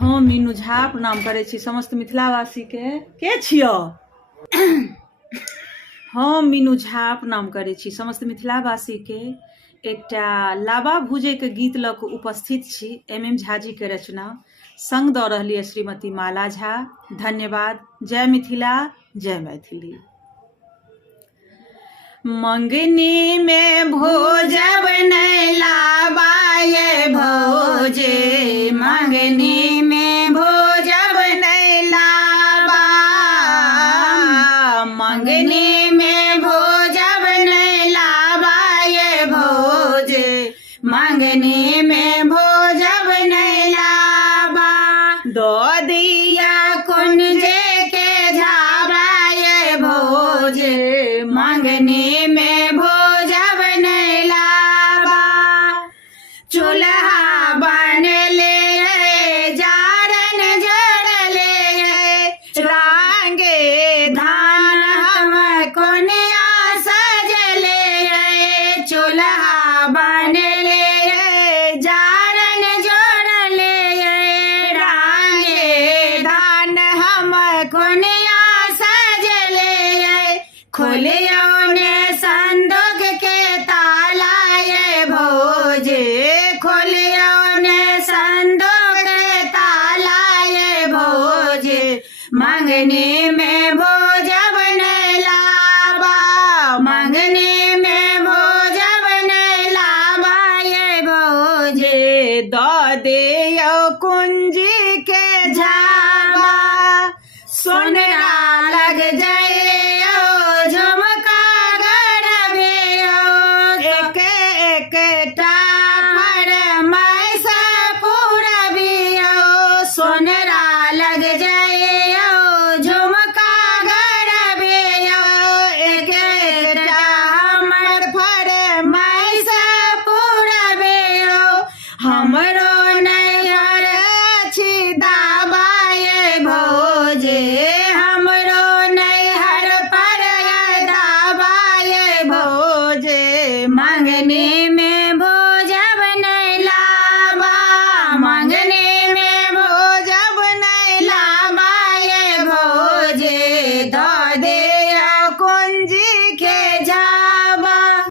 हम मीनू झा प्रणाम करै छी समस्त मिथिलावासी के छियो। हम मीनू झा प्रणाम करै छी समस्त मिथिलावासी के एकटा लाबा भूजे के गीत लऽ कऽ उपस्थित छी। MM झा जी के रचना संग दऽ रहली है श्रीमती माला झा। धन्यवाद। जय मिथिला, जय मैथिली। मंगनी में भोजब नहीं लाबा ये भोजे, मंगनी में भोजब नहीं लाबा, मंगनी में भोजब नहीं लाबा ये भोजे, मंगनी में भोजब नहीं लाबा। दो दिया कुंजे के झाबा ये भोजे, मंगनी में भोजब नहीं लाबा। चूल्हा बन ले जारन जड़ ले, रांगे धान हम कोनिया सज ले। चूल्हा बन ले जारन जोड़ ले, रांगे धान हम कोनिया सज ले। खोलियो ने संदूक के ताला ये भोजे, खोलियो ने संदूक के ताला ये भोजे, मंगनी में भोजब नहीं लाबा, मंगनी में भोजब नहीं लाबा ये भोजे। दो दियो कुंजी के झाबा, सोने